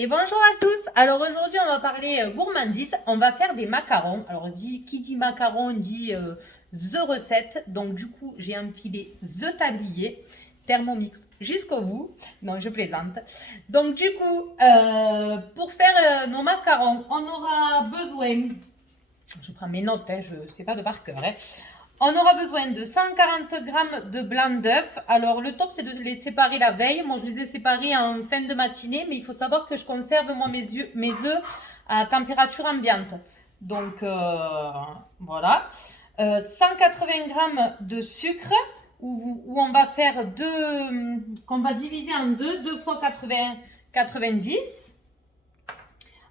Et bonjour à tous. Alors aujourd'hui, on va parler gourmandise. On va faire des macarons. Alors qui dit macaron dit the recette. Donc du coup, j'ai empilé the tablier Thermomix jusqu'au bout. Non, je plaisante. Donc du coup, pour faire nos macarons, on aura besoin, je prends mes notes, je ne sais pas de par cœur, on aura besoin de 140 g de blanc d'œuf. Alors, le top, c'est de les séparer la veille. Moi, je les ai séparés en fin de matinée, mais il faut savoir que je conserve, moi, mes œufs à température ambiante. Donc, voilà. 180 g de sucre, où on va faire qu'on va diviser en deux fois 80, 90.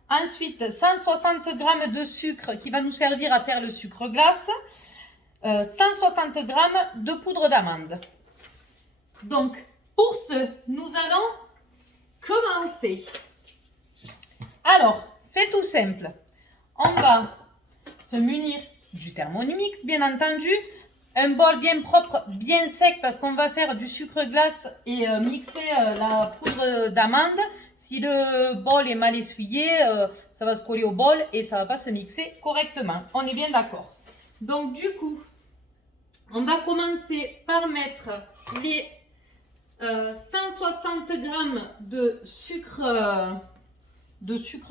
Ensuite, 160 g de sucre qui va nous servir à faire le sucre glace. 160 g de poudre d'amande. Donc, pour ce, nous allons commencer. Alors, c'est tout simple. On va se munir du Thermomix, bien entendu. Un bol bien propre, bien sec, parce qu'on va faire du sucre glace et mixer la poudre d'amande. Si le bol est mal essuyé, ça va se coller au bol et ça ne va pas se mixer correctement. On est bien d'accord. Donc, du coup, on va commencer par mettre les 160 g de sucre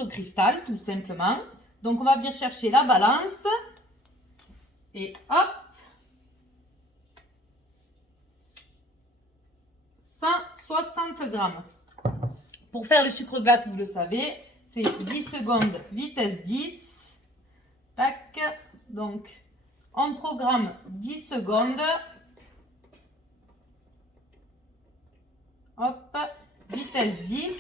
cristal, tout simplement. Donc, on va venir chercher la balance. Et hop, 160 g. Pour faire le sucre glace, vous le savez, c'est 10 secondes, vitesse 10. Tac, donc on programme 10 secondes. Hop, vitesse 10.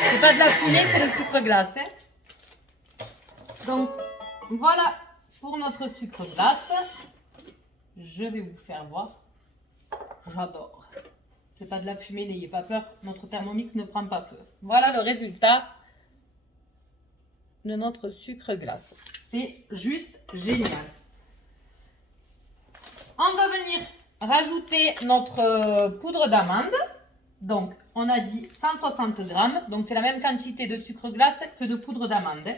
C'est pas de la fumée, c'est le sucre glace. Donc, voilà pour notre sucre glace. Je vais vous faire voir. J'adore. C'est pas de la fumée, n'ayez pas peur. Notre Thermomix ne prend pas feu. Voilà le résultat de notre sucre glace. C'est juste génial. On va venir rajouter notre poudre d'amande. Donc, on a dit 160 g. Donc, c'est la même quantité de sucre glace que de poudre d'amande.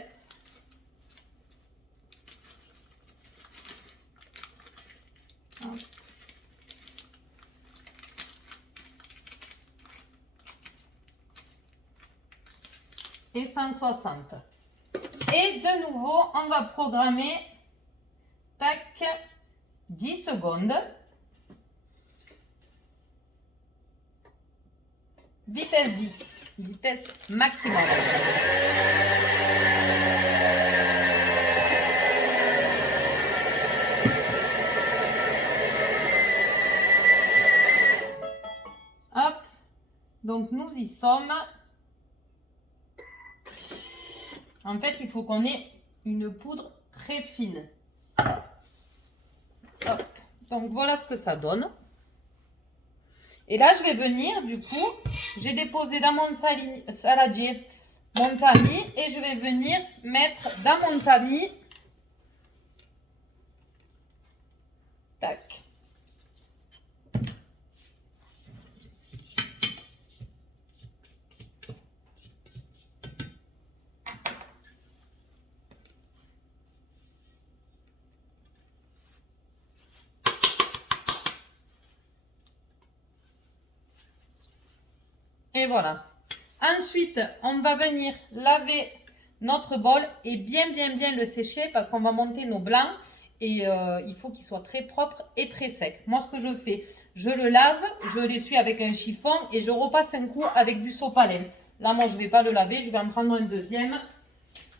Et 160. Et de nouveau, on va programmer, tac, 10 secondes. Vitesse 10, vitesse maximale. Hop, donc nous y sommes. En fait, il faut qu'on ait une poudre très fine. Hop. Donc, voilà ce que ça donne. Et là, je vais venir, du coup, j'ai déposé dans mon saladier mon tamis et je vais venir mettre dans mon tamis, tac. Et voilà. Ensuite, on va venir laver notre bol et bien le sécher parce qu'on va monter nos blancs et il faut qu'il soit très propre et très sec. Moi, ce que je fais, je le lave, je l'essuie avec un chiffon et je repasse un coup avec du sopalin. Là, moi, je ne vais pas le laver, je vais en prendre un deuxième.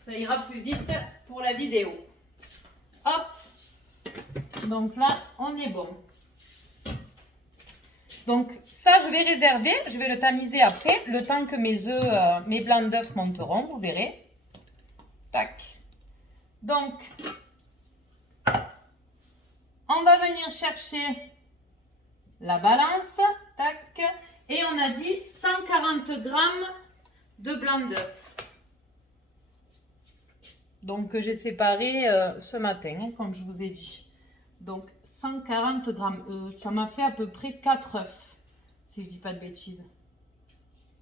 Ça ira plus vite pour la vidéo. Hop. Donc là, on est bon. Donc ça, je vais réserver, je vais le tamiser après, le temps que mes blancs d'œufs monteront, vous verrez. Tac. Donc, on va venir chercher la balance, tac, et on a dit 140 g de blanc d'œuf. Donc que j'ai séparé ce matin, hein, comme je vous ai dit. Donc 140 grammes. Ça m'a fait à peu près 4 œufs, si je dis pas de bêtises.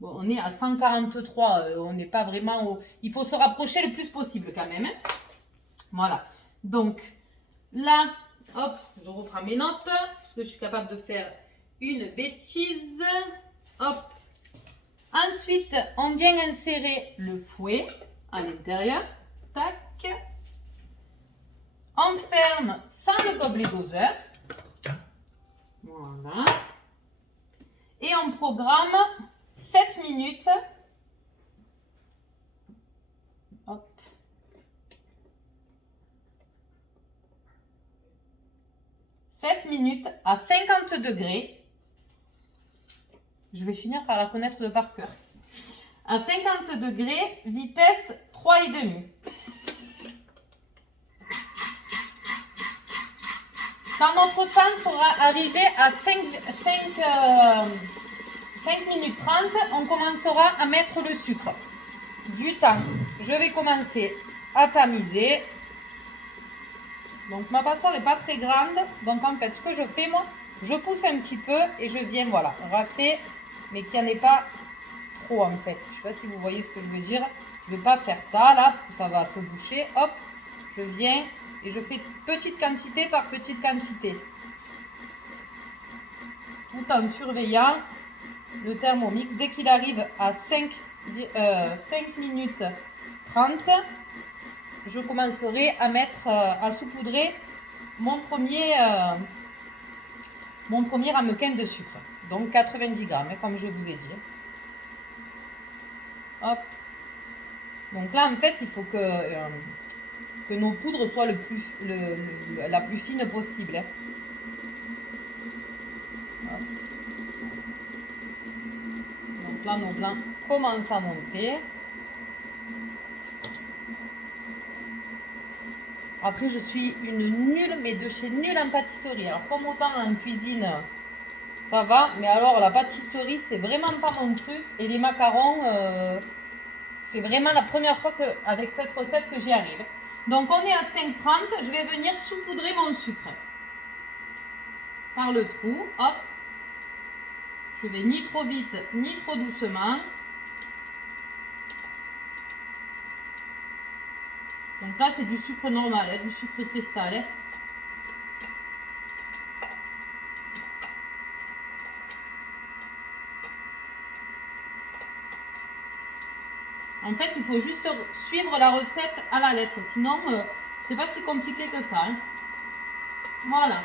Bon, on est à 143, on n'est pas vraiment au... Il faut se rapprocher le plus possible quand même. Hein. Voilà. Donc là, hop, je reprends mes notes, parce que je suis capable de faire une bêtise. Hop. Ensuite, on vient insérer le fouet à l'intérieur. Tac. On ferme sans le gobelet doseur. Voilà. Et on programme 7 minutes. Hop. Minutes à 50 degrés. Je vais finir par la connaître de par cœur. À 50 degrés, vitesse 3,5. Quand notre temps sera arrivé à 5 minutes 30, on commencera à mettre le sucre. Du temps, je vais commencer à tamiser. Donc ma passoire n'est pas très grande, donc en fait ce que je fais moi, je pousse un petit peu et je viens voilà racler, mais qu'il n'y en ait pas trop en fait. Je ne sais pas si vous voyez ce que je veux dire. Je ne vais pas faire ça là parce que ça va se boucher. Hop, je viens et je fais petite quantité par petite quantité. Tout en surveillant le Thermomix. Dès qu'il arrive à 5 minutes 30, je commencerai à mettre, à saupoudrer mon premier ramequin de sucre. Donc 90 grammes, comme je vous ai dit. Hop. Donc là, en fait, il faut que nos poudres soient la plus fine possible. Hein. Hop. Donc là, nos blancs commencent à monter. Après, je suis une nulle, mais de chez nulle en pâtisserie. Alors, comme autant en cuisine, ça va. Mais alors, la pâtisserie, c'est vraiment pas mon truc. Et les macarons, c'est vraiment la première fois avec cette recette que j'y arrive. Donc, on est à 5,30. Je vais venir saupoudrer mon sucre. Par le trou, hop. Je vais ni trop vite, ni trop doucement. Donc là, c'est du sucre normal, hein, du sucre cristal. Hein. En fait, il faut juste suivre la recette à la lettre. Sinon, c'est pas si compliqué que ça. Hein. Voilà.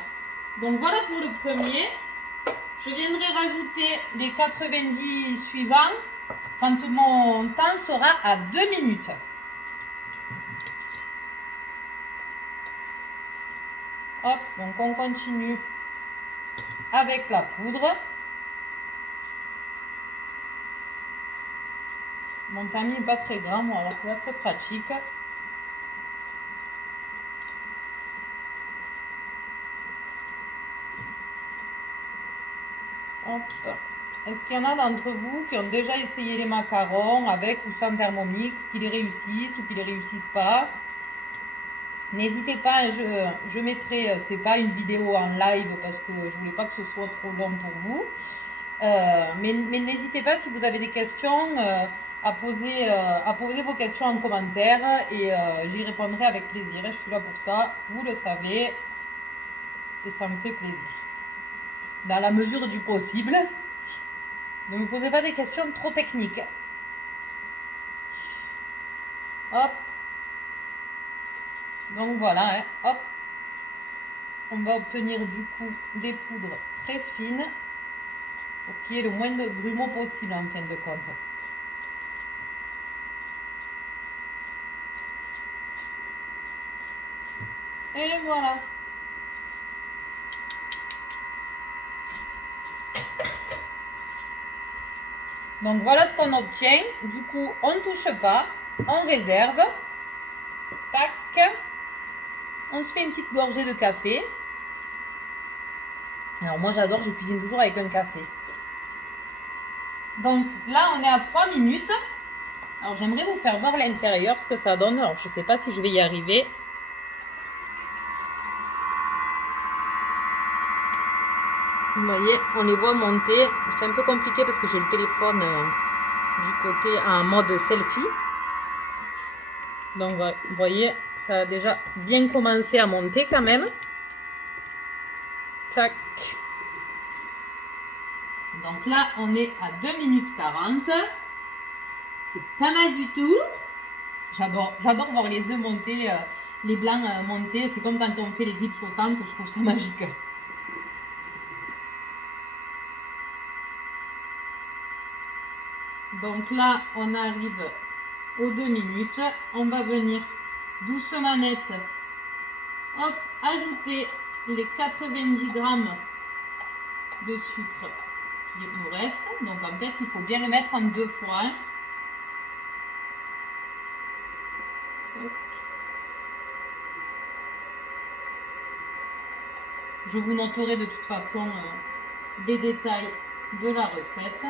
Donc voilà pour le premier. Je viendrai rajouter les 90 suivants quand mon temps sera à 2 minutes. Hop, donc on continue avec la poudre. Mon tamis n'est pas très grand, moi, alors ça va être très pratique. Hop. Est-ce qu'il y en a d'entre vous qui ont déjà essayé les macarons avec ou sans Thermomix, qui les réussissent ou qui les réussissent pas? N'hésitez pas, je mettrai, c'est pas une vidéo en live parce que je voulais pas que ce soit trop long pour vous. Mais n'hésitez pas si vous avez des questions à poser vos questions en commentaire et j'y répondrai avec plaisir. Je suis là pour ça, vous le savez, et ça me fait plaisir. Dans la mesure du possible. Ne me posez pas des questions trop techniques. Hop. Donc voilà, hein, hop. On va obtenir du coup des poudres très fines pour qu'il y ait le moins de grumeaux possible en fin de compte. Et voilà. Donc voilà ce qu'on obtient. Du coup, on ne touche pas, on réserve. Tac. On se fait une petite gorgée de café. Alors moi j'adore, je cuisine toujours avec un café. Donc là on est à 3 minutes. Alors j'aimerais vous faire voir l'intérieur, ce que ça donne. Alors je ne sais pas si je vais y arriver. Vous voyez, on les voit monter. C'est un peu compliqué parce que j'ai le téléphone du côté en mode selfie. Donc vous voyez, ça a déjà bien commencé à monter quand même. Tac. Donc là, on est à 2 minutes 40. C'est pas mal du tout. J'adore voir les œufs monter, les blancs monter. C'est comme quand on fait les îles flottantes, je trouve ça magique. Donc là, on arrive aux 2 minutes. On va venir doucement net. Hop, ajouter les 90 grammes de sucre qui nous reste. Donc en fait, il faut bien le mettre en 2 fois. Hein. Je vous noterai de toute façon les détails de la recette.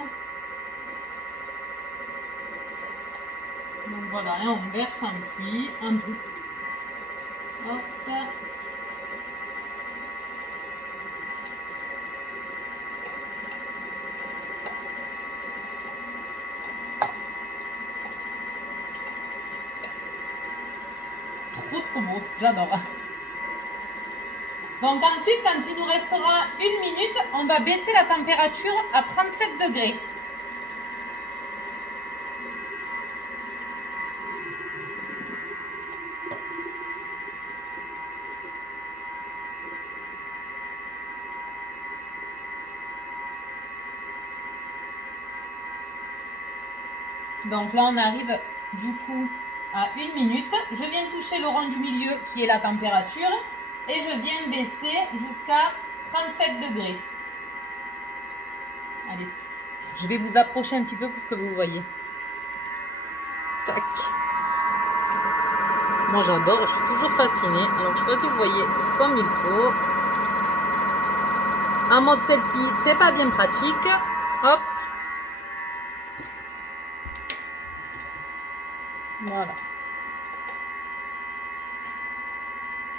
Donc voilà, et on verse en puits, en tout. Hop. Trop beau, j'adore. Donc ensuite, quand il nous restera 1 minute, on va baisser la température à 37 degrés. Donc là, on arrive du coup à 1 minute. Je viens toucher le rond du milieu qui est la température et je viens baisser jusqu'à 37 degrés. Allez, je vais vous approcher un petit peu pour que vous voyez. Tac. Moi j'adore, je suis toujours fascinée. Alors je ne sais pas si vous voyez comme il faut. En mode selfie, c'est pas bien pratique. Hop. Voilà.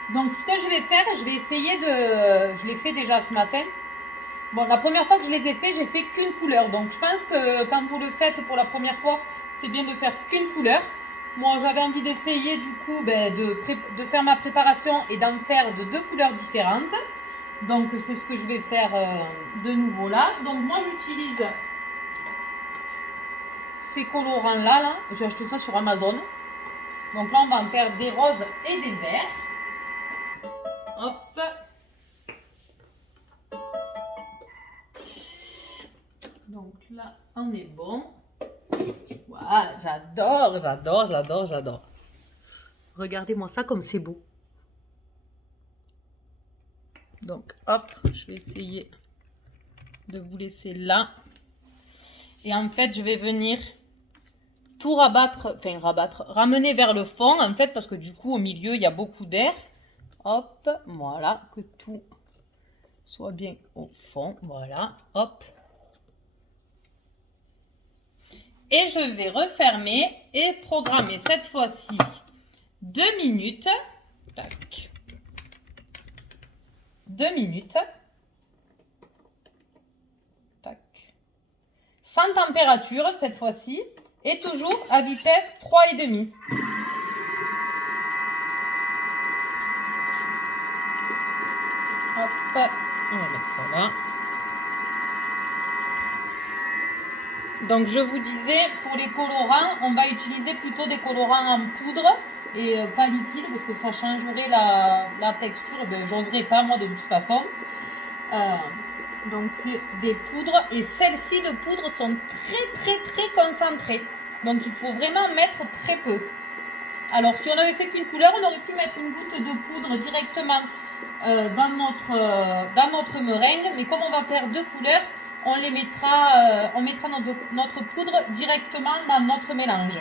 Donc ce que je vais faire, je vais essayer de... Je l'ai fait déjà ce matin. Bon, la première fois que je les ai fait, j'ai fait qu'une couleur. Donc je pense que quand vous le faites pour la première fois, c'est bien de faire qu'une couleur. Moi, j'avais envie d'essayer du coup de faire ma préparation et d'en faire de 2 couleurs différentes. Donc c'est ce que je vais faire de nouveau là. Donc moi j'utilise ces colorants là. J'ai acheté ça sur Amazon. Donc là on va en faire des roses et des verts. Hop. Donc là on est bon. Waouh, j'adore. Regardez-moi ça comme c'est beau. Donc hop, je vais essayer de vous laisser là. Et en fait je vais venir tout ramener vers le fond en fait parce que du coup au milieu il y a beaucoup d'air. Hop, voilà, que tout soit bien au fond, voilà, hop. Et je vais refermer et programmer cette fois-ci 2 minutes. Tac. 2 minutes. Tac. Sans température cette fois-ci. Et toujours à vitesse 3,5. Hop, on va mettre ça là. Donc je vous disais, pour les colorants, on va utiliser plutôt des colorants en poudre et pas liquide parce que ça changerait la texture. Ben, j'oserais pas moi de toute façon. Donc c'est des poudres et celles-ci de poudre sont très concentrées. Donc il faut vraiment mettre très peu. Alors si on avait fait qu'une couleur, on aurait pu mettre une goutte de poudre directement dans notre meringue. Mais comme on va faire 2 couleurs, on mettra notre poudre directement dans notre mélange.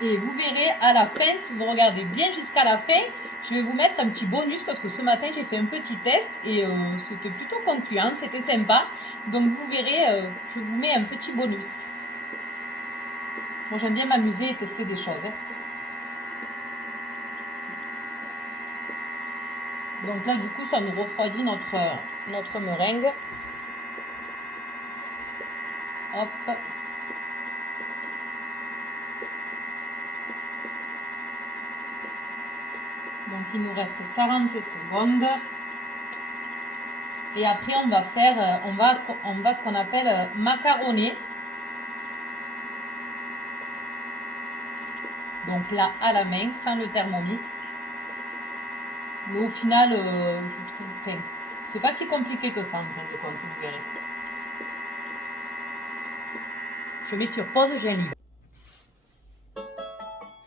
Et vous verrez à la fin, si vous regardez bien jusqu'à la fin, je vais vous mettre un petit bonus parce que ce matin j'ai fait un petit test et c'était plutôt concluant, c'était sympa. Donc vous verrez, je vous mets un petit bonus. Moi, j'aime bien m'amuser et tester des choses. Donc là, du coup, ça nous refroidit notre meringue. Hop. Donc il nous reste 40 secondes. Et après, on va faire, on va ce qu'on appelle macaroner. Donc là, à la main, sans le Thermomix. Mais au final, je trouve, enfin, c'est pas si compliqué que ça en fin de compte, vous verrez. Je mets sur pause, j'ai un livre.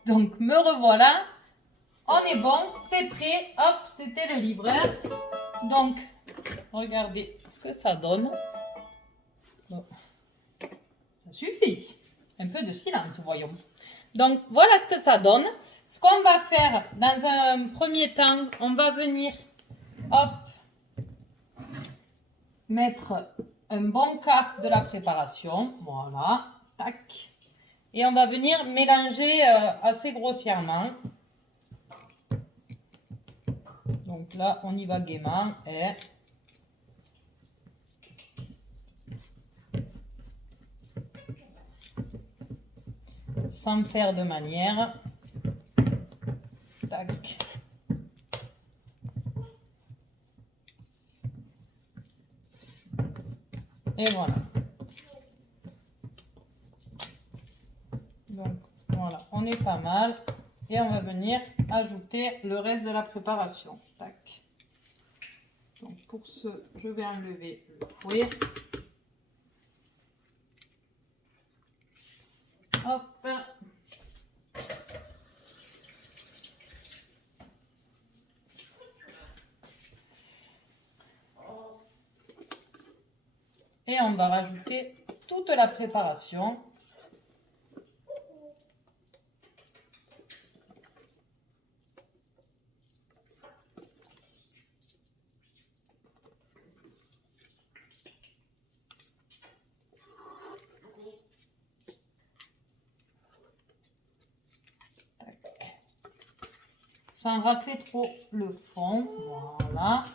Donc me revoilà. On est bon, c'est prêt. Hop, c'était le livreur. Donc, regardez ce que ça donne. Bon, ça suffit. Un peu de silence, voyons. Donc, voilà ce que ça donne. Ce qu'on va faire dans un premier temps, on va venir, hop, mettre un bon quart de la préparation. Voilà, tac. Et on va venir mélanger assez grossièrement. Donc là, on y va gaiement. Et sans faire de manière. Tac. Et voilà. Donc voilà, on est pas mal. Et on va venir ajouter le reste de la préparation. Tac. Donc pour ce, je vais enlever le fouet. Hop. Et on va rajouter toute la préparation. Sans racler trop le fond. Voilà.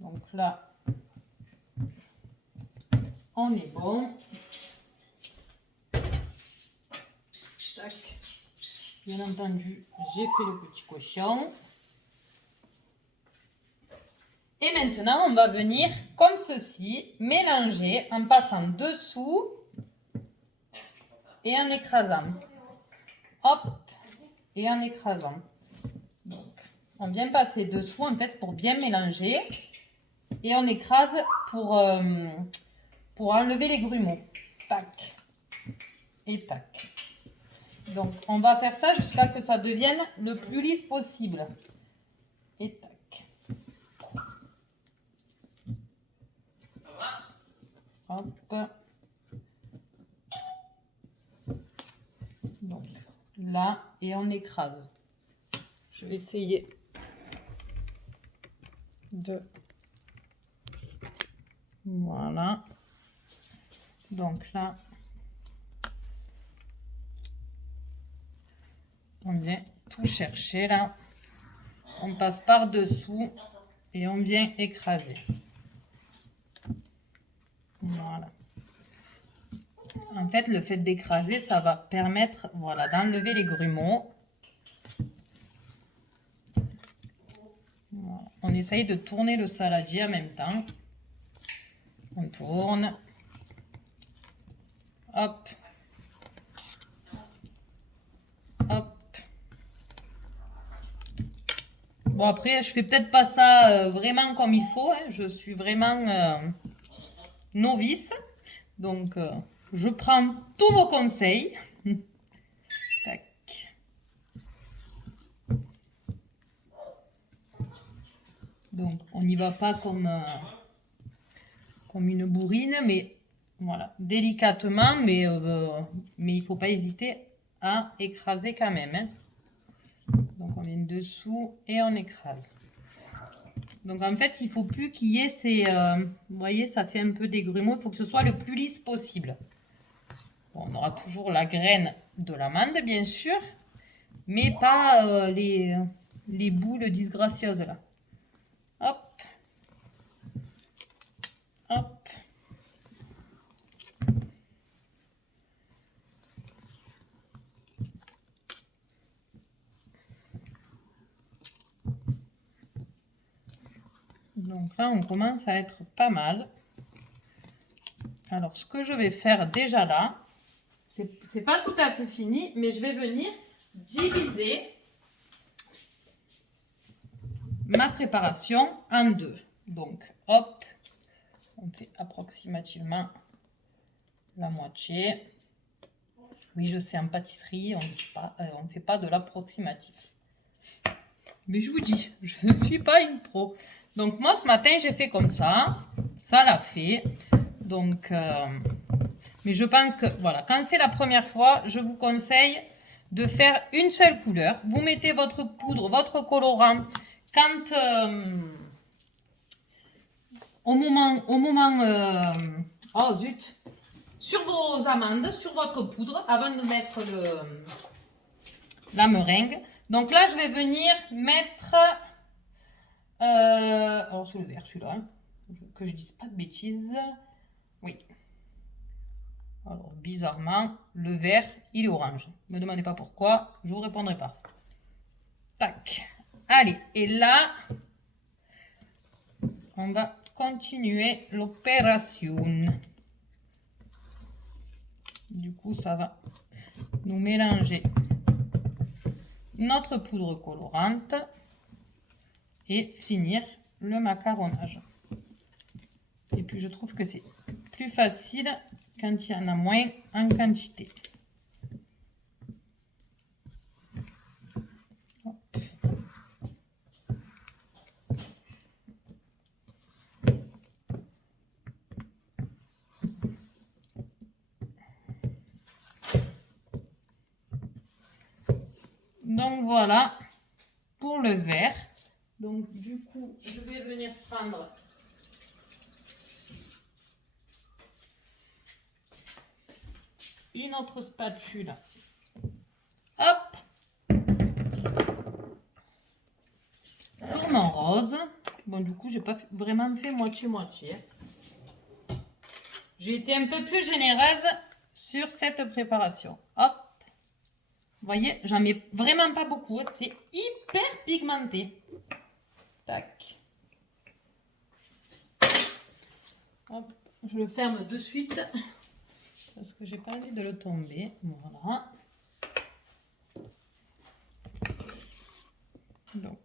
Donc là, on est bon. Tac. Bien entendu, j'ai fait le petit cochon. Et maintenant, on va venir, comme ceci, mélanger en passant dessous et en écrasant. Hop, et en écrasant. Donc, on vient passer dessous, en fait, pour bien mélanger. Et on écrase pour enlever les grumeaux. Tac. Et tac. Donc, on va faire ça jusqu'à ce que ça devienne le plus lisse possible. Et tac. Hop. Donc, là, et on écrase. Je vais essayer de... Voilà. Donc là, on vient tout chercher là. On passe par-dessous et on vient écraser. Voilà. En fait, le fait d'écraser, ça va permettre, voilà, d'enlever les grumeaux. Voilà. On essaye de tourner le saladier en même temps. On tourne. Hop. Hop. Bon, après, je fais peut-être pas ça vraiment comme il faut. Hein. Je suis vraiment novice. Donc, je prends tous vos conseils. Tac. Donc, on n'y va pas comme une bourrine, mais voilà, délicatement, mais il ne faut pas hésiter à écraser quand même. Hein. Donc, on vient dessous et on écrase. Donc, en fait, il ne faut plus qu'il y ait ces... vous voyez, ça fait un peu des grumeaux. Il faut que ce soit le plus lisse possible. Bon, on aura toujours la graine de l'amande, bien sûr, mais pas les boules disgracieuses là. Hop, hop. Donc là, on commence à être pas mal. Alors, ce que je vais faire déjà là, c'est pas tout à fait fini, mais je vais venir diviser ma préparation en deux. Donc, hop, on fait approximativement la moitié. Oui, je sais, en pâtisserie, on ne fait pas de l'approximatif. Mais je vous dis, je ne suis pas une pro. Donc, moi, ce matin, j'ai fait comme ça. Ça l'a fait. Donc, mais je pense que, voilà, quand c'est la première fois, je vous conseille de faire une seule couleur. Vous mettez votre poudre, votre colorant quand... au moment oh zut, sur vos amandes, sur votre poudre, avant de mettre la meringue. Donc là, je vais venir mettre... alors, c'est le vert, celui-là. Hein, que je dise pas de bêtises. Oui. Alors, bizarrement, le vert, il est orange. Ne me demandez pas pourquoi, je vous répondrai pas. Tac. Allez, et là, on va continuer l'opération. Du coup, ça va nous mélanger notre poudre colorante et finir le macaronnage. Et puis, je trouve que c'est plus facile quand il y en a moins en quantité. Donc voilà pour le vert. Donc du coup, je vais venir prendre une autre spatule. Hop. Pour mon rose. Bon, du coup, j'ai pas vraiment fait moitié-moitié. J'ai été un peu plus généreuse sur cette préparation. Hop. Vous voyez, j'en mets vraiment pas beaucoup. C'est hyper pigmenté. Tac. Hop. Je le ferme de suite parce que j'ai pas envie de le tomber. Voilà. Donc.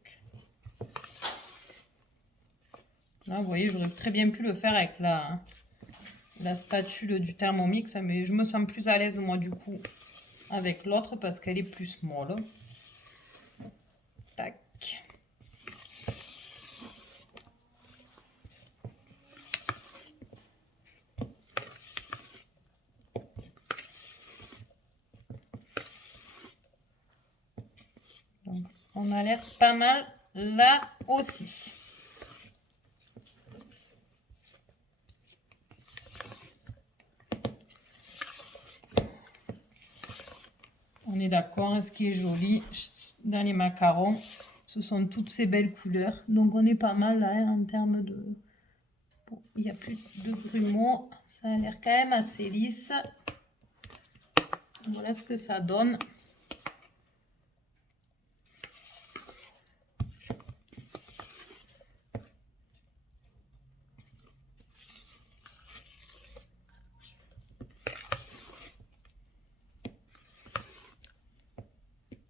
Là, vous voyez, j'aurais très bien pu le faire avec la spatule du Thermomix, mais je me sens plus à l'aise, moi, du coup, avec l'autre parce qu'elle est plus molle. Tac. Donc, on a l'air pas mal là aussi. On est d'accord, ce qui est joli dans les macarons, ce sont toutes ces belles couleurs. Donc on est pas mal là hein, en termes de... Bon, il n'y a plus de grumeaux, ça a l'air quand même assez lisse. Voilà ce que ça donne.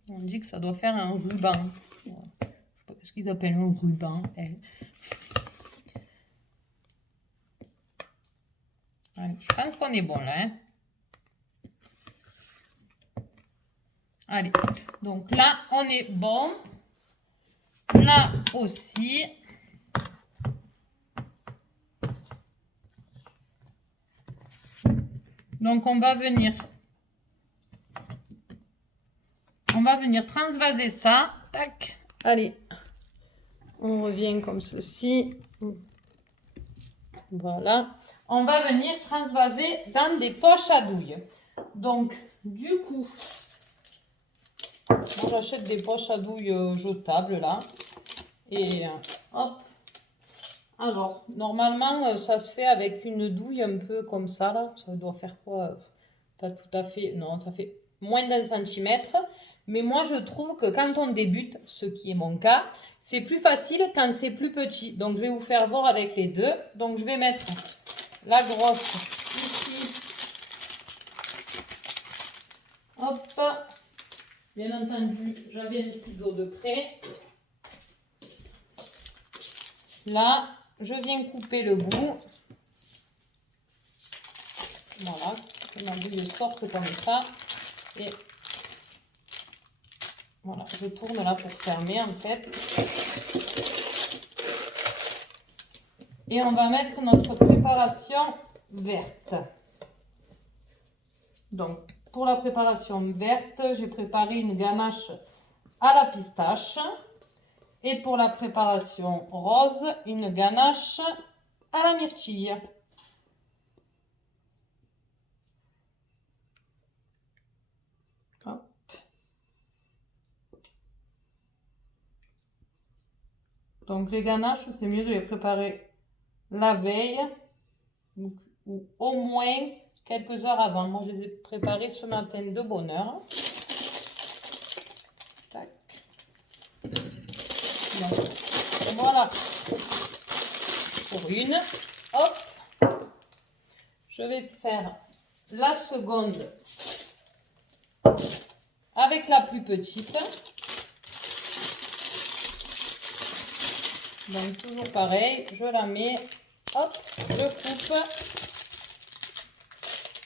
On dit que ça doit faire un ruban. Je ne sais pas ce qu'ils appellent un ruban. Allez, je pense qu'on est bon là. Hein. Allez, donc là, on est bon. Là aussi. Donc, on va venir transvaser ça. Tac. Allez. On revient comme ceci. Voilà. On va venir transvaser dans des poches à douille. Donc, du coup, moi j'achète des poches à douille jetables là. Et hop. Alors, normalement, ça se fait avec une douille un peu comme ça là. Ça doit faire quoi? Pas tout à fait. Non, ça fait moins d'un centimètre. Mais moi, je trouve que quand on débute, ce qui est mon cas, c'est plus facile quand c'est plus petit. Donc, je vais vous faire voir avec les deux. Donc, je vais mettre la grosse ici. Hop. Bien entendu, j'avais un ciseau de près. Là, je viens couper le bout. Voilà, que ma douille sorte comme ça. Et voilà, je tourne là pour fermer en fait. Et on va mettre notre préparation verte. Donc, pour la préparation verte, j'ai préparé une ganache à la pistache. Et pour la préparation rose, une ganache à la myrtille. Hop. Donc, les ganaches, c'est mieux de les préparer la veille ou au moins quelques heures avant. Moi, je les ai préparées ce matin de bonne heure. Tac. Donc, voilà pour une. Hop. Je vais faire la seconde avec la plus petite. Donc, toujours pareil, je la mets, hop, je coupe.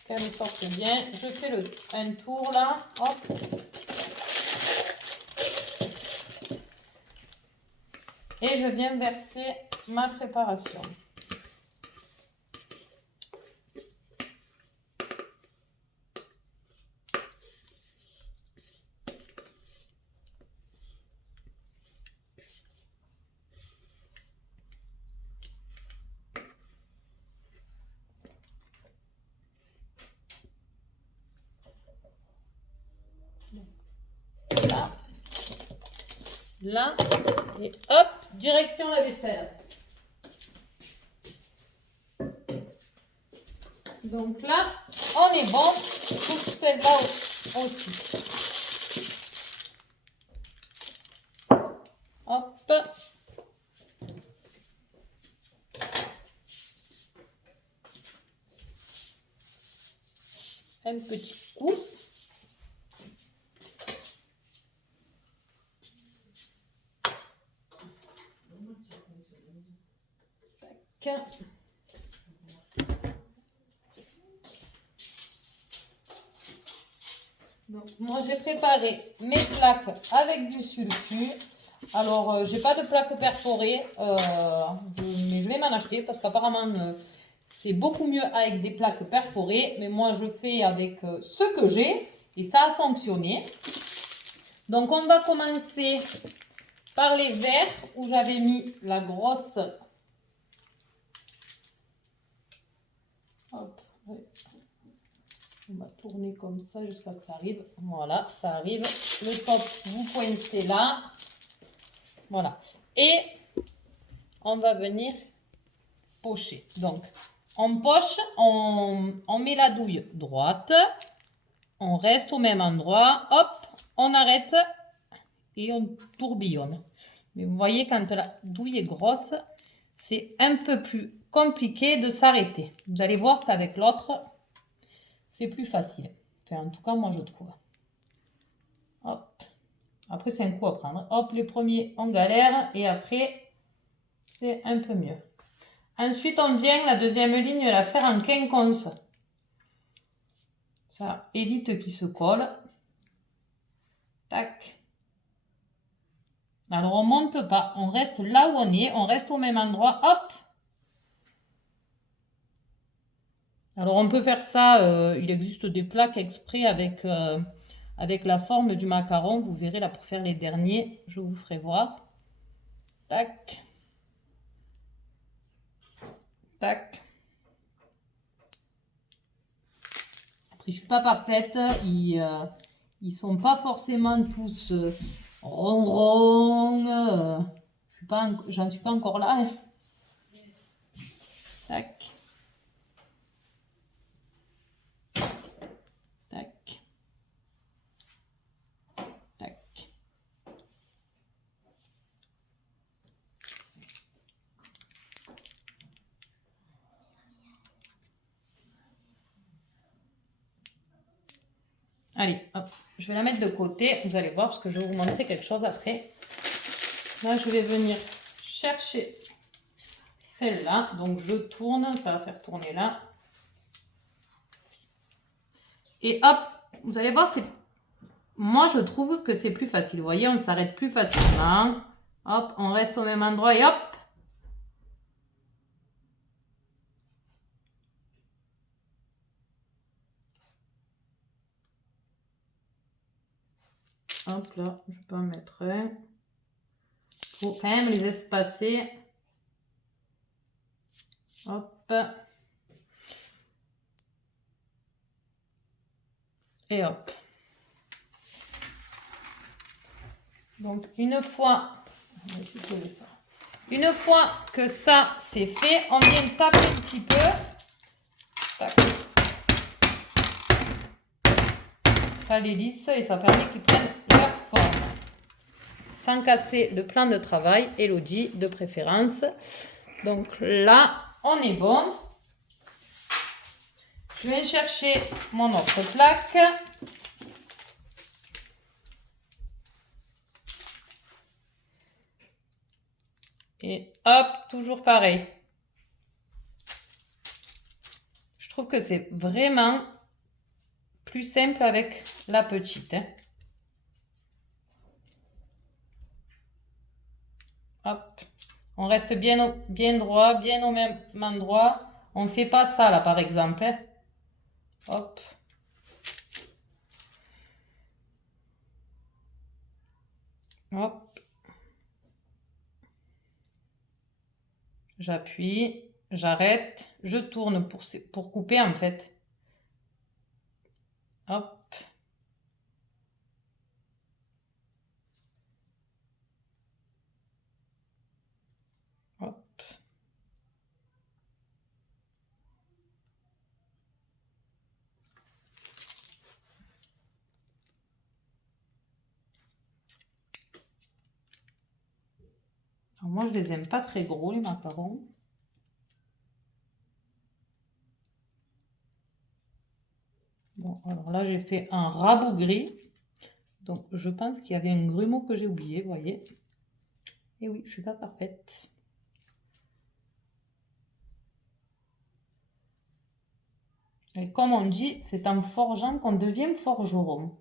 Qu'elle sorte bien. Je fais un tour là, hop. Et je viens verser ma préparation. Là, là, et hop, direction la vaisselle. Donc là, on est bon pour celle-là aussi. Hop. Un petit coup. Tac. Donc, moi, j'ai préparé mes plaques avec du sulfu. Alors, j'ai pas de plaques perforées, mais je vais m'en acheter parce qu'apparemment, c'est beaucoup mieux avec des plaques perforées. Mais moi, je fais avec ce que j'ai et ça a fonctionné. Donc, on va commencer par les verres où j'avais mis la grosse. Hop. On va tourner comme ça jusqu'à que ça arrive. Voilà, ça arrive. Le top, vous pointez là. Voilà. Et on va venir pocher. Donc, on poche, on met la douille droite. On reste au même endroit. Hop, on arrête et on tourbillonne. Mais vous voyez, quand la douille est grosse, c'est un peu plus compliqué de s'arrêter. Vous allez voir qu'avec l'autre, c'est plus facile. Enfin, en tout cas, moi, je trouve. Hop. Après, c'est un coup à prendre. Hop, les premiers, on galère. Et après, c'est un peu mieux. Ensuite, on vient la deuxième ligne la faire en quinconce. Ça évite qu'il se colle. Tac. Alors, on monte pas. On reste là où on est. On reste au même endroit. Hop. Alors, on peut faire ça. Il existe des plaques exprès avec la forme du macaron. Vous verrez là pour faire les derniers. Je vous ferai voir. Tac. Tac. je suis pas parfaite. Ils sont pas forcément tous ronds. J'en suis pas encore là. Hein. Tac. Tac. Tac. Allez, hop, je vais la mettre de côté. Vous allez voir parce que je vais vous montrer quelque chose après. Là, je vais venir chercher celle-là. Donc, je tourne. Ça va faire tourner là. Et hop, vous allez voir, moi, je trouve que c'est plus facile. Vous voyez, on s'arrête plus facilement. Hop, on reste au même endroit et hop. Hop là, je peux en mettre un. Faut quand même les espacer. Hop. Et hop. Donc une fois, on va essayer de trouver ça. Une fois que ça c'est fait, on vient taper un petit peu. Tac. Ça les lisse et ça permet qu'ils prennent leur forme. Sans casser le plan de travail, Elodie de préférence. Donc là, on est bon. Je vais chercher mon autre plaque. Et hop, toujours pareil. Je trouve que c'est vraiment plus simple avec la petite. Hein. Hop. On reste bien droit, bien au même endroit. On ne fait pas ça là par exemple. Hein. Hop. Hop. J'appuie, j'arrête, je tourne pour couper en fait. Hop. Hop. Alors moi, je les aime pas très gros, les macarons. Bon, alors là, j'ai fait un rabougri. Donc, je pense qu'il y avait un grumeau que j'ai oublié, vous voyez. Et oui, je suis pas parfaite. Et comme on dit, c'est en forgeant qu'on devient forgeron.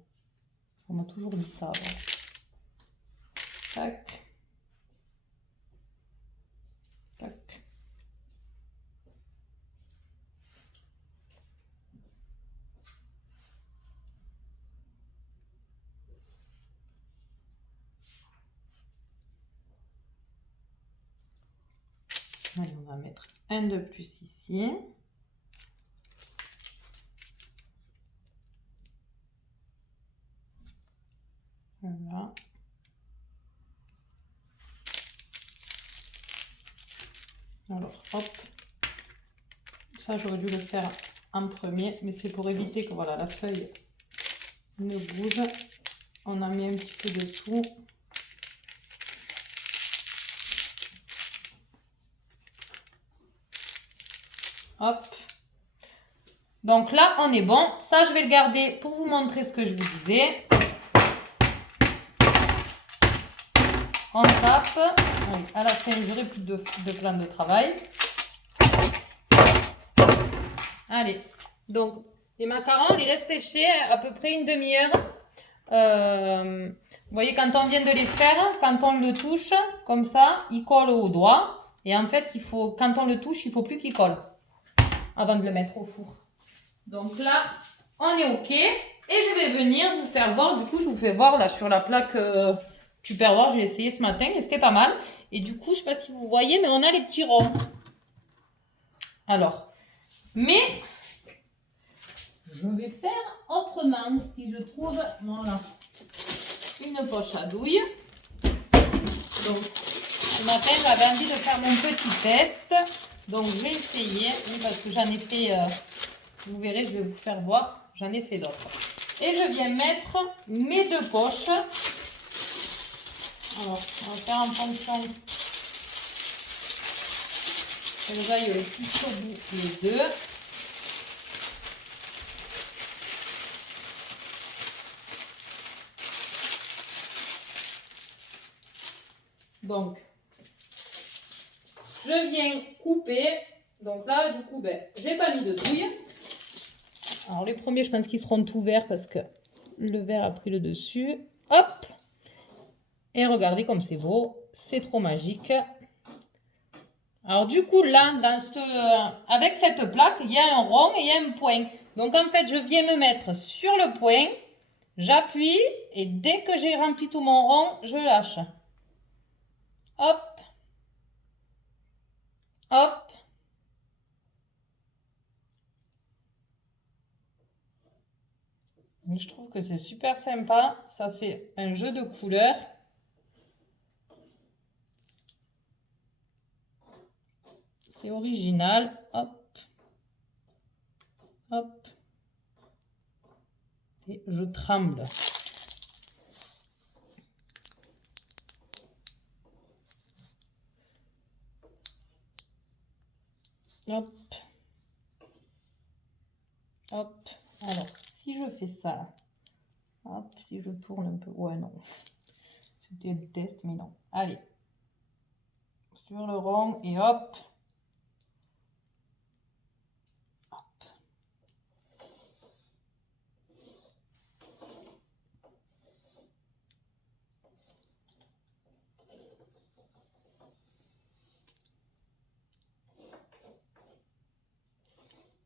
On m'a toujours dit ça. Ouais. Tac. Tac. Allez, on va mettre un de plus ici. Voilà. Alors, hop. Ça, j'aurais dû le faire en premier, mais c'est pour éviter que voilà, la feuille ne bouge. On a mis un petit peu dessous. Hop. Donc là, on est bon. Ça, je vais le garder pour vous montrer ce que je vous disais. On tape. Oui, à la fin, j'aurai plus de plan de travail. Allez. Donc, les macarons, on les laisse sécher à peu près une demi-heure. Vous voyez, quand on vient de les faire, quand on le touche, comme ça, il colle au doigt. Et en fait, quand on le touche, il ne faut plus qu'il colle avant de le mettre au four. Donc là, on est OK. Et je vais venir vous faire voir. Du coup, je vous fais voir là sur la plaque Tupperware. J'ai essayé ce matin et c'était pas mal. Et du coup, je ne sais pas si vous voyez, mais on a les petits ronds. Alors, mais je vais faire autrement si je trouve voilà, une poche à douille. Donc, ce matin, j'avais envie de faire mon petit test. Donc, je vais essayer, oui, parce que j'en ai fait, vous verrez, je vais vous faire voir, j'en ai fait d'autres. Et je viens mettre mes deux poches. Alors, on va faire en fonction qu'elles aillent le plus au bout les deux. Donc, je viens couper. Donc là, du coup, ben, j'ai pas mis de douille. Alors, les premiers, je pense qu'ils seront tout verts parce que le vert a pris le dessus. Hop! Et regardez comme c'est beau. C'est trop magique. Alors, du coup, là, avec cette plaque, il y a un rond et il y a un point. Donc, en fait, je viens me mettre sur le point. J'appuie et dès que j'ai rempli tout mon rond, je lâche. Hop! Hop! Je trouve que c'est super sympa. Ça fait un jeu de couleurs. C'est original. Hop. Hop. Et je tremble. Hop. Hop. Alors, si je fais ça, hop, si je tourne un peu, ouais, non. C'était le test, mais non. Allez. Sur le rond et hop.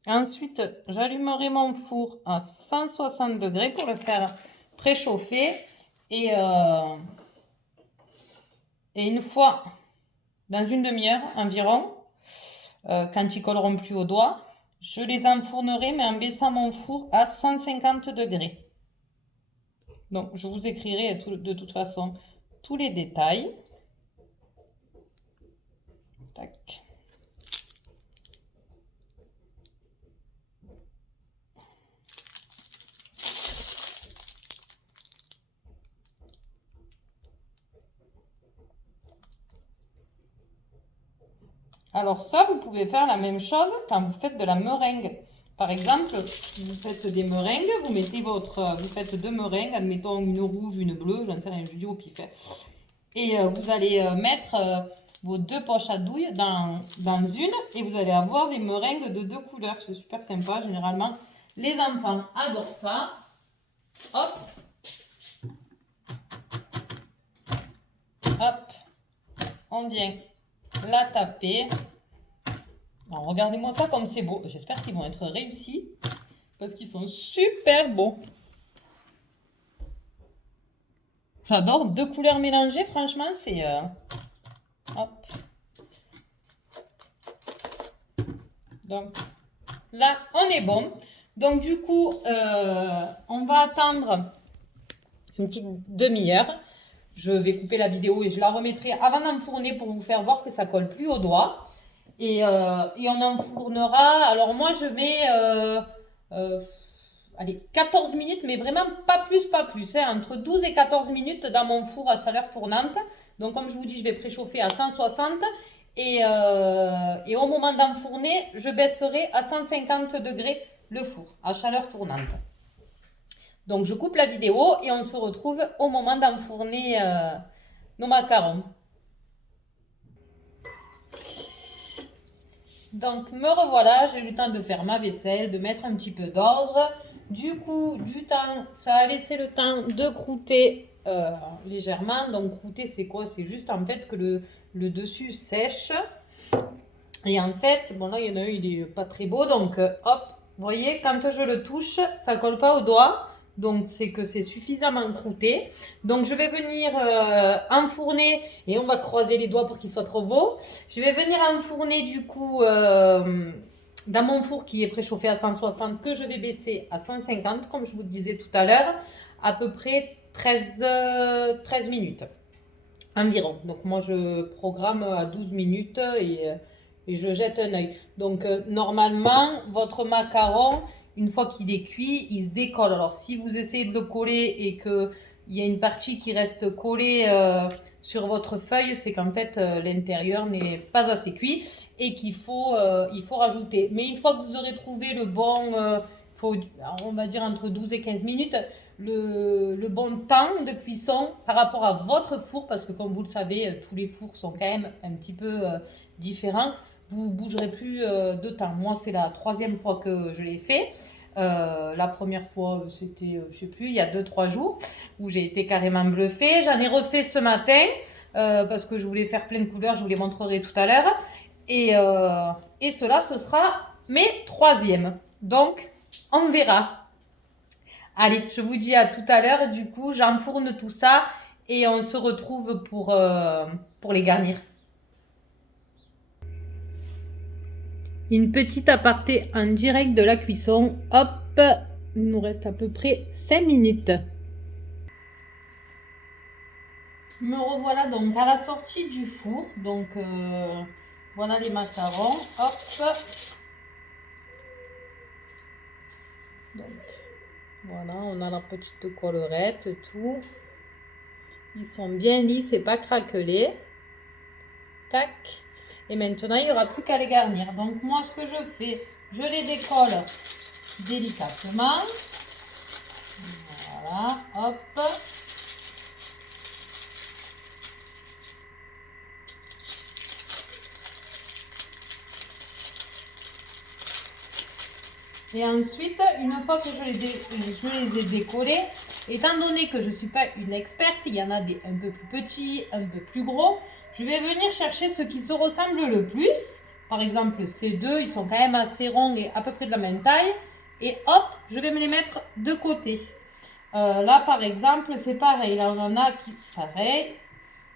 Ensuite, j'allumerai mon four à 160 degrés pour le faire préchauffer. Et une fois, dans une demi-heure environ, quand ils colleront plus au doigt, je les enfournerai, mais en baissant mon four à 150 degrés. Donc, je vous écrirai de toute façon tous les détails. Tac. Alors ça, vous pouvez faire la même chose quand vous faites de la meringue. Par exemple, vous faites des meringues, vous faites deux meringues, admettons une rouge, une bleue, j'en sais rien, je dis au pif. Et vous allez mettre vos deux poches à douille dans une et vous allez avoir des meringues de deux couleurs. C'est super sympa, généralement les enfants adorent ça. Hop. Hop. On vient la taper. Alors, regardez-moi ça comme c'est beau. J'espère qu'ils vont être réussis parce qu'ils sont super beaux. J'adore deux couleurs mélangées. Franchement, c'est... Hop. Donc, là, on est bon. Donc, du coup, on va attendre une petite demi-heure. Je vais couper la vidéo et je la remettrai avant d'enfourner pour vous faire voir que ça colle plus au doigt. Et on enfournera. Alors moi je mets allez, 14 minutes, mais vraiment pas plus, hein, entre 12 et 14 minutes dans mon four à chaleur tournante. Donc comme je vous dis, je vais préchauffer à 160 et au moment d'enfourner, je baisserai à 150 degrés le four à chaleur tournante. Donc je coupe la vidéo et on se retrouve au moment d'enfourner nos macarons. Donc me revoilà, j'ai eu le temps de faire ma vaisselle, de mettre un petit peu d'ordre. Du coup, ça a laissé le temps de croûter légèrement. Donc croûter c'est quoi? C'est juste en fait que le dessus sèche. Et en fait, bon là il y en a un, il est pas très beau. Donc hop, vous voyez, quand je le touche, ça colle pas au doigt. Donc c'est que c'est suffisamment croûté. Donc je vais venir enfourner et on va croiser les doigts pour qu'il soit trop beau. Je vais venir enfourner du coup dans mon four qui est préchauffé à 160, que je vais baisser à 150, comme je vous disais tout à l'heure, à peu près 13 minutes environ. Donc moi je programme à 12 minutes et je jette un œil. Donc normalement, votre macaron, une fois qu'il est cuit, il se décolle. Alors si vous essayez de le coller et que il y a une partie qui reste collée sur votre feuille, c'est qu'en fait l'intérieur n'est pas assez cuit et il faut rajouter. Mais une fois que vous aurez trouvé le bon, faut, on va dire entre 12 et 15 minutes, le bon temps de cuisson par rapport à votre four, parce que comme vous le savez, tous les fours sont quand même un petit peu différents. Vous ne bougerez plus de temps. Moi, c'est la troisième fois que je l'ai fait. La première fois, c'était, je sais plus, il y a 2-3 jours, où j'ai été carrément bluffée. J'en ai refait ce matin, parce que je voulais faire plein de couleurs, je vous les montrerai tout à l'heure. Et cela, ce sera mes troisièmes. Donc, on verra. Allez, je vous dis à tout à l'heure. Du coup, j'enfourne tout ça et on se retrouve pour les garnir. Une petite aparté en direct de la cuisson. Hop, il nous reste à peu près 5 minutes. Me revoilà donc à la sortie du four. Donc, voilà les macarons. Hop. Donc, voilà, on a la petite collerette, tout. Ils sont bien lisses et pas craquelés. Tac. Et maintenant, il n'y aura plus qu'à les garnir. Donc, moi, ce que je fais, je les décolle délicatement. Voilà, hop. Et ensuite, une fois que je les ai décollés, étant donné que je ne suis pas une experte, il y en a des un peu plus petits, un peu plus gros, je vais venir chercher ceux qui se ressemblent le plus. Par exemple, ces deux, ils sont quand même assez ronds et à peu près de la même taille. Et hop, je vais me les mettre de côté. Là, par exemple, c'est pareil. Là, on en a qui, pareil.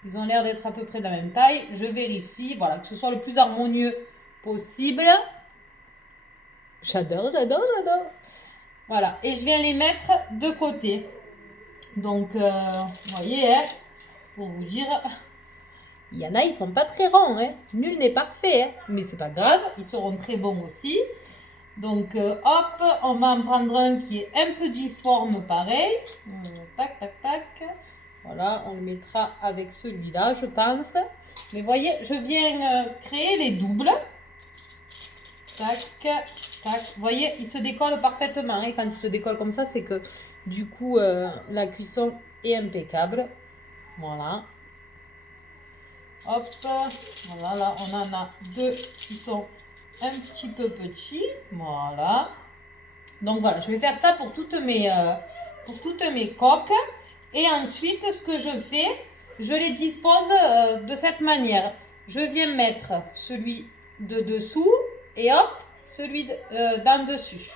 Ils ont l'air d'être à peu près de la même taille. Je vérifie, voilà, que ce soit le plus harmonieux possible. J'adore, j'adore, j'adore. Voilà, et je viens les mettre de côté. Donc, vous voyez, hein, pour vous dire, il y en a, ils sont pas très ronds. Hein. Nul n'est parfait, hein, mais c'est pas grave, ils seront très bons aussi. Donc, hop, on va en prendre un qui est un peu difforme, pareil. Tac, tac, tac. Voilà, on le mettra avec celui-là, je pense. Mais voyez, je viens créer les doubles. Tac, tac. Vous voyez, il se décolle parfaitement. Et quand il se décolle comme ça, c'est que du coup, la cuisson est impeccable. Voilà. Hop. Voilà, là, on en a deux qui sont un petit peu petits. Voilà. Donc voilà, je vais faire ça pour toutes mes coques. Et ensuite, ce que je fais, je les dispose de cette manière. Je viens mettre celui de dessous et hop, celui d'en dessus.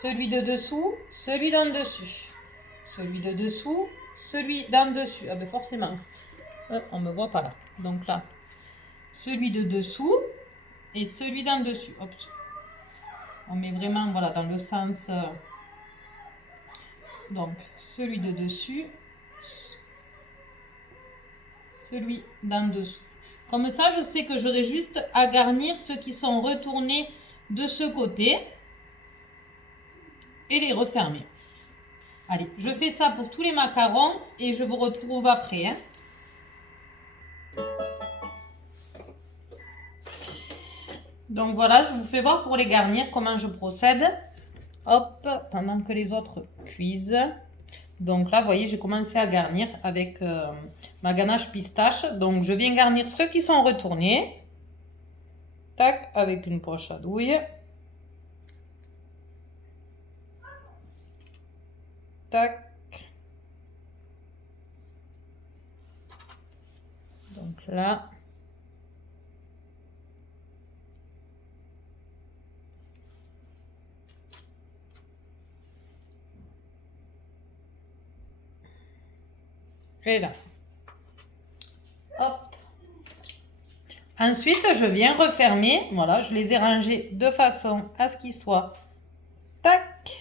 Celui de dessous, celui d'en dessus. Celui de dessous, celui d'en dessus. Ah ben forcément, on me voit pas là. Donc là, celui de dessous et celui d'en dessus. Hop. On met vraiment voilà, dans le sens... donc, celui de dessus, celui d'en dessous. Comme ça, je sais que j'aurai juste à garnir ceux qui sont retournés de ce côté et les refermer. Allez, je fais ça pour tous les macarons et je vous retrouve après. Hein. Donc voilà, je vous fais voir pour les garnir comment je procède. Hop, pendant que les autres cuisent. Donc là, vous voyez, j'ai commencé à garnir avec ma ganache pistache. Donc je viens garnir ceux qui sont retournés. Tac, avec une poche à douille. Tac. Donc là. Et là. Hop. Ensuite, je viens refermer. Voilà, je les ai rangés de façon à ce qu'ils soient tac.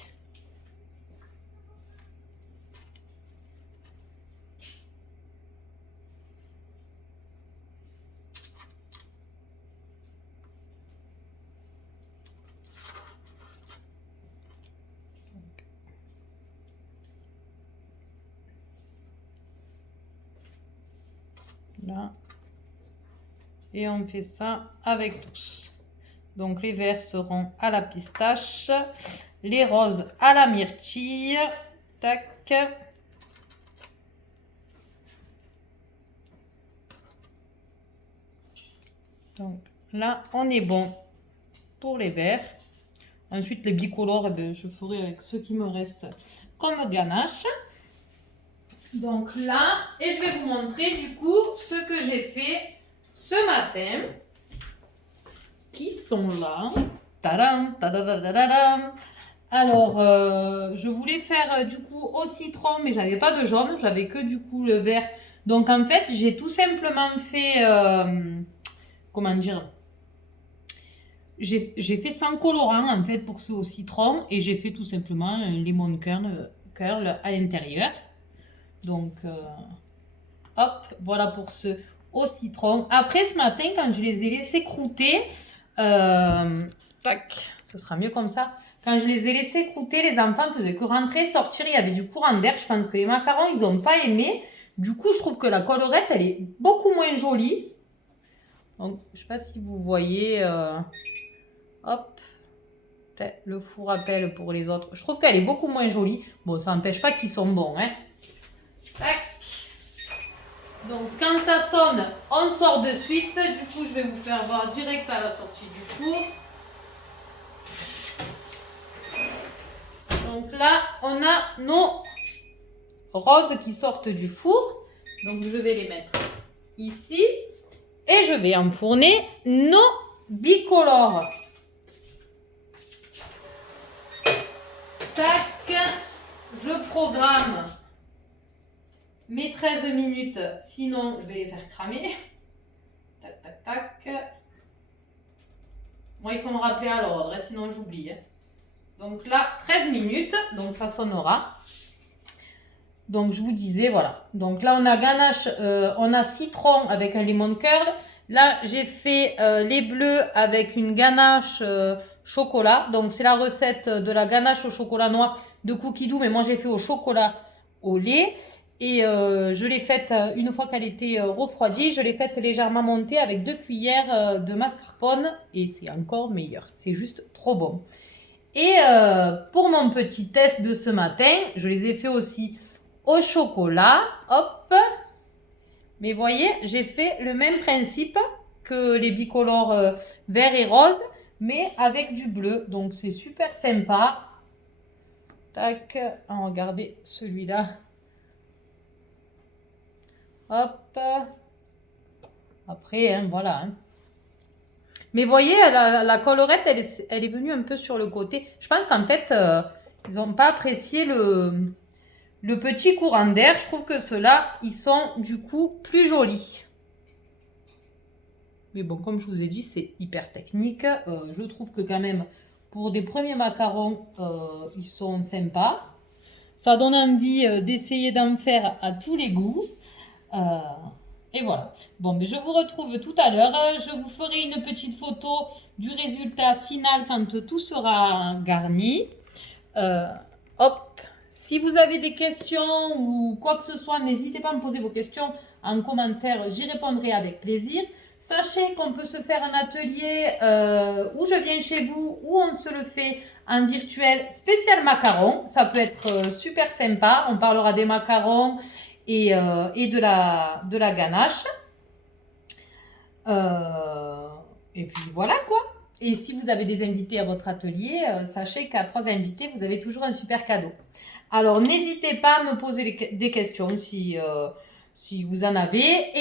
Là. Et on fait ça avec tous. Donc les verts seront à la pistache, les roses à la myrtille. Tac. Donc là, on est bon pour les verts. Ensuite, les bicolores, eh ben, je ferai avec ceux qui me restent comme ganache. Donc là, et je vais vous montrer du coup ce que j'ai fait ce matin. Qui sont là. Tadam, tadadadadam. Alors, je voulais faire du coup au citron, mais j'avais pas de jaune, j'avais que du coup le vert. Donc en fait, j'ai tout simplement fait, comment dire, j'ai fait sans colorant en fait pour ce au citron et j'ai fait tout simplement un lemon curl à l'intérieur. Donc, hop, voilà pour ce au citron. Après, ce matin, quand je les ai laissés croûter, tac, ce sera mieux comme ça. Quand je les ai laissés croûter, les enfants ne faisaient que rentrer, sortir. Il y avait du courant d'air. Je pense que les macarons, ils n'ont pas aimé. Du coup, je trouve que la collerette, elle est beaucoup moins jolie. Donc, je ne sais pas si vous voyez. Hop. Le four appel pour les autres. Je trouve qu'elle est beaucoup moins jolie. Bon, ça n'empêche pas qu'ils sont bons. Hein. Tac. Donc, quand ça sonne, on sort de suite. Du coup, je vais vous faire voir direct à la sortie du four. Donc là, on a nos roses qui sortent du four. Donc, je vais les mettre ici. Et je vais enfourner nos bicolores. Tac. Je programme mes 13 minutes. Sinon, je vais les faire cramer. Tac, tac, tac. Moi, il faut me rappeler à l'ordre, sinon j'oublie. Donc là, 13 minutes. Donc, ça sonnera. Donc, je vous disais, voilà. Donc là, on a ganache, on a citron avec un lemon curl. Là, j'ai fait les bleus avec une ganache chocolat. Donc, c'est la recette de la ganache au chocolat noir de Cookie Dough. Mais moi, j'ai fait au chocolat au lait. Et je l'ai faite, une fois qu'elle était refroidie, je l'ai faite légèrement monter avec 2 cuillères de mascarpone. Et c'est encore meilleur. C'est juste trop bon. Et pour mon petit test de ce matin, je les ai fait aussi au chocolat, hop. Mais voyez, j'ai fait le même principe que les bicolores vert et rose, mais avec du bleu. Donc c'est super sympa. Tac, regardez celui-là. Hop. Après, hein, voilà. Hein. Mais voyez, la collerette, elle est venue un peu sur le côté. Je pense qu'en fait, ils n'ont pas apprécié le petit courant d'air. Je trouve que ceux-là, ils sont du coup plus jolis. Mais bon, comme je vous ai dit, c'est hyper technique. Je trouve que quand même, pour des premiers macarons, ils sont sympas. Ça donne envie d'essayer d'en faire à tous les goûts. Et voilà. Bon, mais je vous retrouve tout à l'heure. Je vous ferai une petite photo du résultat final quand tout sera garni. Hop. Si vous avez des questions ou quoi que ce soit, n'hésitez pas à me poser vos questions en commentaire. J'y répondrai avec plaisir. Sachez qu'on peut se faire un atelier où je viens chez vous, où on se le fait en virtuel spécial macarons. Ça peut être super sympa. On parlera des macarons et de la ganache. Et puis voilà quoi. Et si vous avez des invités à votre atelier, sachez qu'à 3 invités, vous avez toujours un super cadeau. Alors n'hésitez pas à me poser des questions si vous en avez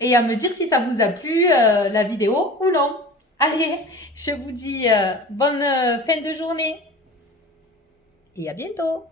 et à me dire si ça vous a plu la vidéo ou non. Allez, je vous dis bonne fin de journée et à bientôt.